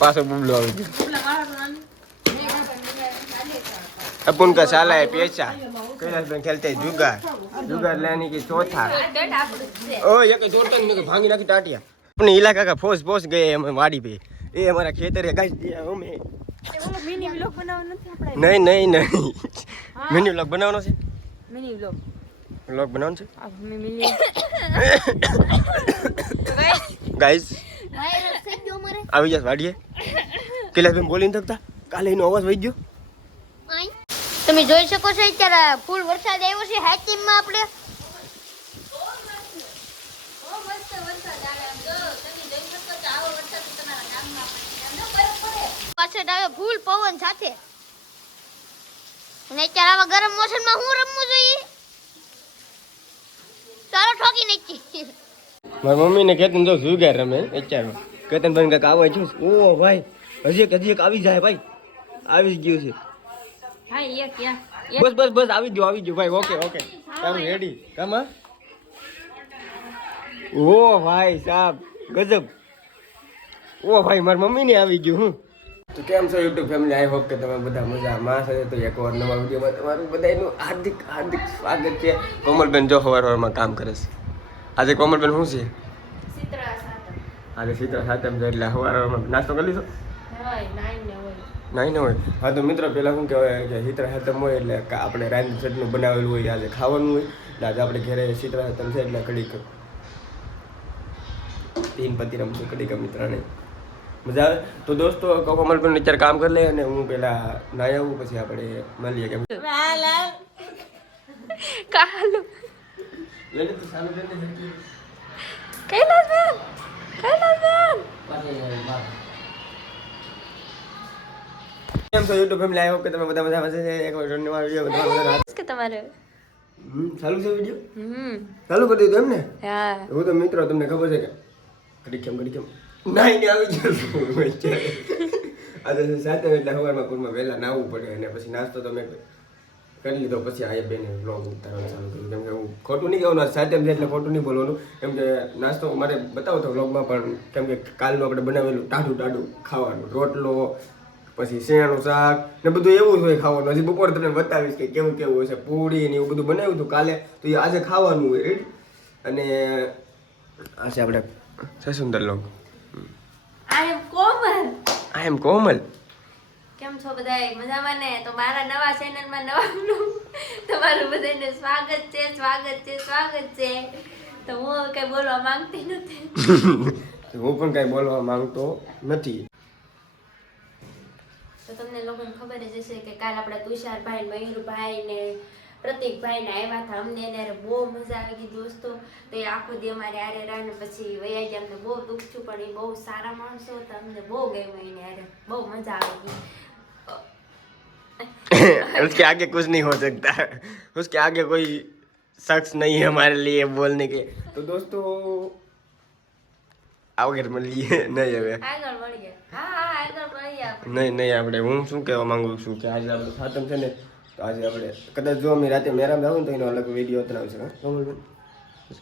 पासो बुबलो આવી ગયો अपन का साला है पैसा कैलाश में खेलते जुगाड़ जुगाड़ लेने की चौथा ओ ये के जोड़ता नहीं के भांगी नाखी टाटिया अपने इलाका का फोर्स पोस गए हम वाड़ी पे ये हमारा खेतर है गाइस दिया हमें मिनी व्लॉग બનાવવાનો નથી આપણે नहीं नहीं नहीं मिनी व्लॉग बनावनो છે મિની વ્લોગ व्लॉग बनावनो છે આ મિની गाइस વાયરસ થઈ ગયો મારે આવી જા વાડીએ कैलाश में बोली नहीं सकता કાલે એનો અવાજ વઈ ગયો તમે જોઈ શકો છો અત્યારે ફૂલ વરસાદ આવ્યો છે હાચીમાં આપણે પાછળ આવે ફૂલ પવન સાથે અને અત્યારે આવા ગરમ મોસમમાં હું રમવું જોઈએ ચાલો ઠોકી નાખી મારી મમ્મી ને કેતન જો જુગાર રમે અત્યારે કેતન ભાઈ કાક આવે છે ઓ ભાઈ હજી એક આવી જાય ભાઈ આવી જ ગયું છે હા એક બસ બસ બસ આવી ગયો ભાઈ ઓકે ઓકે તારું રેડી કામા ઓ ભાઈ સાહેબ ગજબ ઓ ભાઈ મારી મમ્મી ને આવી ગયું હું તો કેમ છો યુટ્યુબ ફેમિલી આઈ હોપ કે તમે બધા મજામાં હશો તો એક વાર નવા વિડીયોમાં તમારું બધાનું હાર્દિક હાર્દિક સ્વાગત છે કોમલબેન જો સવારમાં કામ કરે છે આજે કોમલબેન શું છે આજે શીતળા સાતમ છે એટલે સવારમાં નાસ્તો કરી લીધો નહીં હોય હા તો મિત્રો પહેલાં શું કહેવાય કે શીતળા સાતમ હોય એટલે આપણે રાંધી ચટનું બનાવેલું હોય આજે ખાવાનું હોય એટલે આજે આપણે ઘરે શીતળા સાતમ છે એટલે કડીક તીન પતિ રમશું કડીક મિત્રને મજા આવે તો દોસ્તો કોમલબેન અત્યારે કામ કરી લે અને હું પેલા નાઈ આવું પછી આપણે મળીએ કેમ કાલો લેડે તો સામે જઈને કૈલાસબેન કેમ છો યુટ્યુબ ફેમિલી આઈ હોપ કે તમે બધા મજામાં છે એક વાર નવા વિડિયો બધા કે તમારે ચાલુ છે વિડિયો ચાલુ કરી દીધું એમ ને હા હું તો મિત્રો તમને ખબર છે કે ઘડી કેમ નાઈ આવી ગયો આજે સાથે એટલે સવારમાં પૂરમાં વહેલા નાહવું પડે અને પછી નાસ્તો તો મેં કરી લીધો પછી આ બેને વ્લોગ ઉતારવાનું ચાલુ કર્યું કેમ કે હું ખોટું નહીં કહેવાનું સાથે છે એટલે ખોટું નહીં બોલવાનું કેમ કે નાસ્તો મારે બતાવો તો વ્લોગમાં પણ કેમ કે કાલનું આપણે બનાવેલું ટાઢું ખાવાનું રોટલો પછી શેણાનું શાક ને બધું એવું જ હોય ખાવાનું હજી બપોરે તમને બતાવીશ કે કેવું હશે પૂરી ને એવું બધું બનાવ્યું હતું કાલે તો એ આજે ખાવાનું હોય રેડી અને આ છે આપણે છે સુંદર લોક આઈ એમ કોમલ કેમ છો બધાય મજામાં ને તો મારા નવા ચેનલમાં નવા vlog તમારું બધાને સ્વાગત છે તો હું કઈ બોલવા માંગતી નથી હું પણ કઈ બોલવા માંગતો નથી તો તમને લોકોને ખબર જ હશે કે કાલ આપણા તુષારભાઈ મયુરભાઈ ને પ્રતિકભાઈ ને આવ્યા હતા અમને એને બહુ મજા આવી ગઈ દોસ્તો તો એ આખો દી અમારે આરે રાને પછી વયા ગયા અમને બહુ દુઃખ છું પણ એ બહુ સારા માણસો હતા અમને બહુ ગમ્યું એને આરે બહુ મજા આવી ગઈ उसके आगे कुछ नहीं हो सकता उसके आगे कोई शख्स नहीं है हमारे लिए बोलने के तो दोस्तों આગળ મળીએ નહીં હવે આગળ મળીએ હા આગળ મળીએ નહીં આપણે હું શું કહેવા માંગુ છું કે આજે આપણે સાતમ છે ને તો આજે આપણે કદાચ જો અમે રાતે મેરામ જાવ ને તો એનો અલગ વિડીયો બનાવશે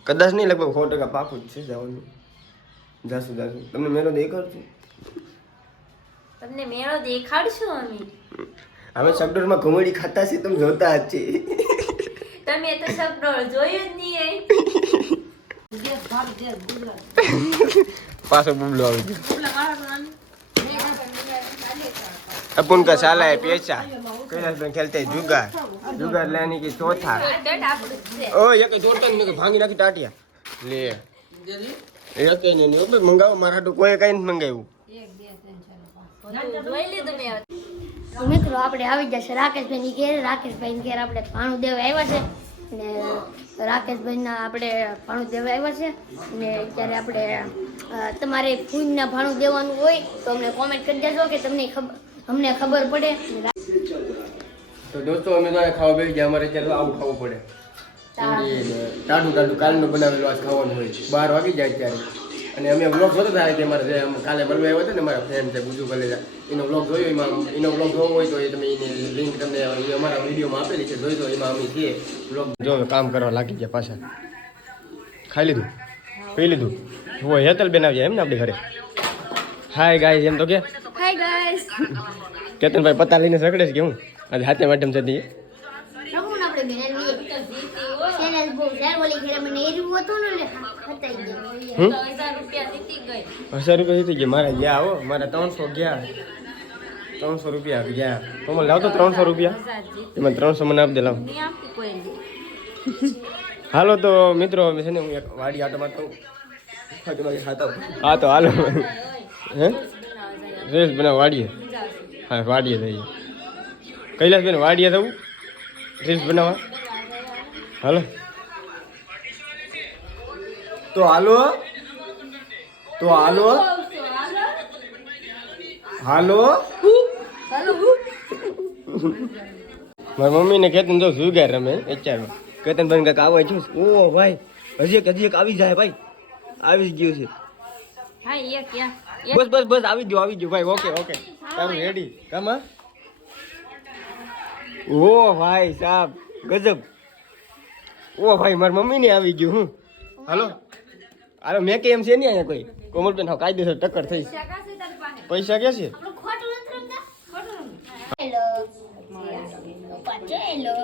કદાચ નહીં લગભગ 100% પાકું જ છે જવાનું જાશું તમને મેળો દેખાડશું તમને મેળો દેખાડશું અમે સબડોરમાં ઘુમડી ખાતા છે તમે જોતા જ છે તમે તો સબડોળ જોયું જ નહીં પાછો બુબલો આવી ગયો अपन का साला है पैसा कैलाश में खेलते जुगाड़ लेने की चौथा ओ ये के जोड़ता नहीं के भांगी नाखी टाटिया ले ये के नहीं ओ मंगाओ मारा तो कोई कઈ નથી મંગાવ્યું મિત્રો આપણે આવી જશે રાકેશભાઈની ઘેર આપણે ભાણું દેવા આવ્યા છે ને રાકેશભાઈના આપણે ભાણું દેવા આવ્યા છે ને અત્યારે આપણે તમારે ફૂનના ભાણું દેવાનું હોય તો અમને કોમેન્ટ કરી દેજો કે અમને ખબર પડે તો દોસ્તો અમે તો ખાવા બેસી ગયા અમારે અત્યારે આવું ખાવું પડે ટાઢું કાલનું બનાવેલું આજ ખાવાનું હોય 12 વાગી જાય ત્યારે અને અમે વ્લોગ જોતો હતા કે અમારે જે કાલે બનવા આવ્યો હતો ને મારા ફ્રેન્ડ છે ગુજુ કલેજા એનો વ્લોગ જોયો એમાં એનો વ્લોગ જોવો હોય તો એ તમે એની લિંક તમને અમારા વિડીયોમાં આપેલી છે જોઈ તો એમાં અમે છીએ વ્લોગ જો કામ કરવા લાગી ગયા પાછા ખાઈ લીધું પી લીધું હું હેતલબેન આવ્યા એમ ને આપણી ઘરે. હાય ગાઈસ એમ તો કે હાય ગાઈસ. કેતનભાઈ પતા લઈને સકડે છે કે હું આજે હાથે માધ્યમ છે દી રમુન આપણે બેનની ચેનલ બહુ શેર ઓલી ઘરે મને એરું હતું ને હતાઈ ગઈ. 1000 રૂપિયા જીતી ગઈ. 1000 રૂપિયા જીતી ગયા મારા ગયા હો મારા 300 ગયા 300 રૂપિયા ગયા કોમલ લાવતો 300 રૂપિયા 1000 જીતી. એમાં 300 મને આપી દે લાવ. નહીં આપતી કોઈ. હાલો તો મિત્રો અમે છે ને હું એક વાડી આટો મારતો હા તો હાલો હે રેસ બનાવ વાડીએ હા વાડીએ જઈએ કૈલાસબેન વાડીએ થવું રીલ્સ બનાવવા હાલો તો હાલો હાલો મારી મમ્મીને કેતન જો સુગાર રમે વિચારમાં કેતન ભાઈ કાંઈક આવે છે ઓ ભાઈ હજી એક આવી જાય ભાઈ આવી જ ગયું છે હા એક બસ આવી ગયો ભાઈ ઓકે તારું રેડી કામાં ઓ ભાઈ સાહેબ ગજબ ઓ ભાઈ મારી મમ્મીને આવી ગયું હું હાલો મેં કે એમ છે નહીં અહીંયા કોઈ કોમલબેન હા કાયદેસર ટક્કર થઈ પૈસા કે છે આપણું ખોટું નથી રમતા હેલો હેલો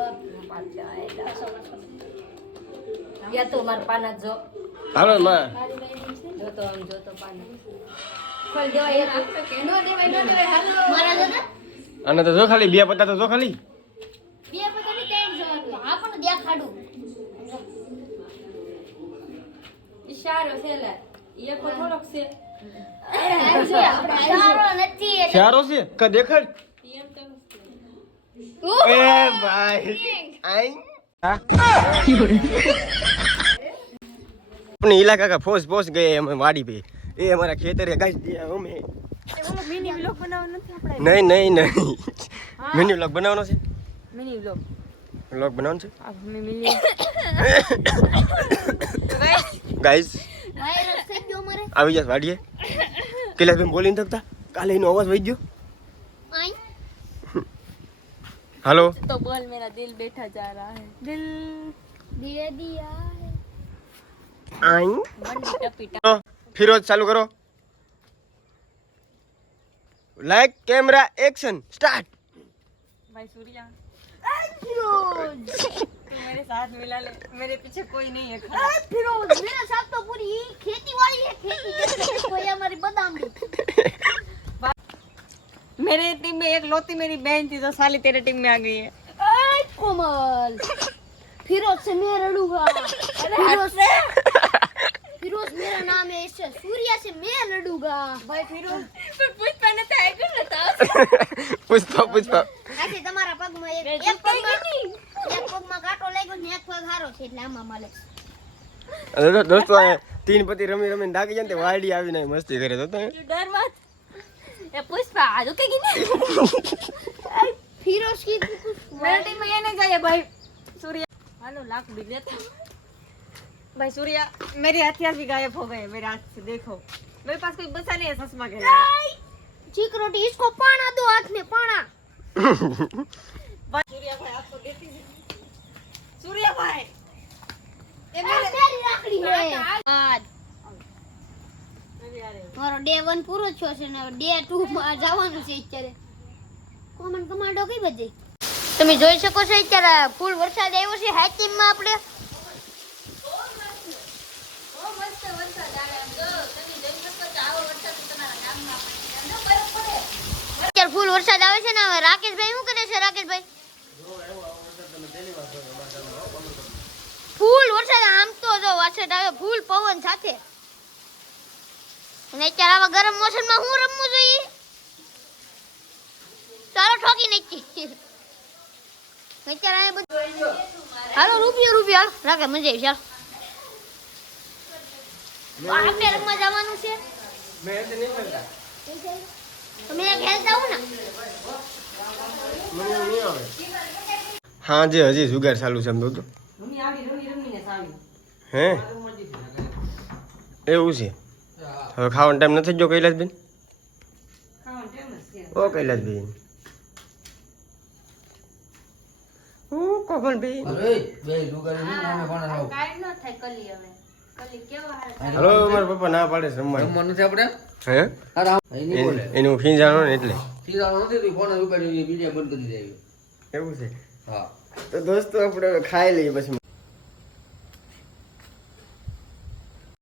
યા તો મારા પાના જો હાલો માં જોતો પાના ખોલ દેવાય એક કે નો દેવાય હાલો મારા દાદા અને તો જો ખાલી બે પત્તા તો જો ખાલી બે પતાની ટેન જવાનું આ પણ દેખાડું ઈશારો છે લે એક થોડોક છે સારો નથી ચારો છે કા દેખાડ એમ તો એ ભાઈ આઈ अपने इलाका का फोस गए हम वाड़ी पे ये हमारा खेतर है गाइस दिया हमें મિની વ્લોગ બનાવવાનો નથી આપણે नहीं मिनी व्लॉग बनावनो છે મિની વ્લોગ व्लॉग बनावनो છે આ અમે મિલી गाइस વાયરસ થઈ ગયો મારે આવી જા વાડીએ કેલા બેન બોલી ન શકતા કાલે એનો અવાજ વઈ ગયો આઈ हेलो तो बोल मेरा दिल बैठा जा रहा है दिल दिया दिया है आई मंडी टपीटा तो फिरोज चालू करो लाइक कैमरा एक्शन स्टार्ट भाई सूर्या फिरोज तू मेरे साथ मिला ले मेरे पीछे कोई नहीं है खड़ा फिरोज मेरे साथ तो पूरी खेती वाली है खेती कोई हमारी बादाम भी मेरे टीम में एक लौती मेरी बहन थी जो साली तेरे टीम में आ गई है कोमल फिरोज से मैं लड़ूंगा फिरोज मेरा नाम है इससे सूर्या से मैं लड़ूंगा भाई फिरोज पर पुष्पा ने तो आएगा ना था पुष्पा આજે તમારા પગમાં એક પગમાં કાંટો લાગ્યો ને એક પગ હારો છે એટલે આમાં મળે दोस्तों तीन पति रमी दागी जाते वाड़ी आવીને मस्ती करे तो डर मत ये पुष्पा आ रुकेगी नहीं फिरोज की मेरे टीम में ये नहीं चाहिए भाई सूर्या हेलो लाख बिक देता भाई सूर्या मेरे हथियार भी गायब हो गए मेरे हाथ से देखो मेरे पास कोई बचा नहीं है ससमा के लिए चीक रोटी इसको पाना दो हाथ में पाना सूर्या भाई आपको देती हूँ सूर्या भाई ये मेरी રાખડી હે આજ મારો ડે 1 પૂરો થયો છે ને ડે 2 માં જવાનું છે અત્યારે કોમન કમાન્ડો કઈ બજે તમે જોઈ શકો છો અત્યારે ફૂલ વરસાદ આવ્યો છે હાઈટીમ માં આપણે અત્યારે ફૂલ વરસાદ આવે છે ને હવે રાકેશભાઈ શું કરે છે રાકેશભાઈ ફૂલ વરસાદ આમ તો જો વરસાદ આવે ફૂલ પવન સાથે અને અત્યારે આવા ગરમ મોસમમાં હું રમવું જોઈએ ચાલો ઠોકી નાખી અત્યારે આ બધું હાલો રૂપિયા રાખે મજા આવી ચાલો આપણે રમવા જવાનું છે मैं ऐसे नहीं खेलता તમે ખેલતા હો ને મને નહીં આવે હા જે હજી જુગાર ચાલુ છે એમ તો હે એવું છે હવે ખાવાનો ટાઈમ નથી ગયો કૈલાસબેન ઓ કૈલાસબેન ઓ કોમલબેન કાઈ ન થાય કલી હવે કલી કેવા હારા હાલો મારા પપ્પા ના પાડે છે રમવાનું. રમવાનું નથી આપણે હે અરે અહીં નહીં બોલે એનું ફીંજાણો ને એટલે સીધા નથી તું ફોન ઉપાડી બીજા બંધ કરી દે એવું છે. હા તો દોસ્તો આપણે ખાઈ લઈએ પછી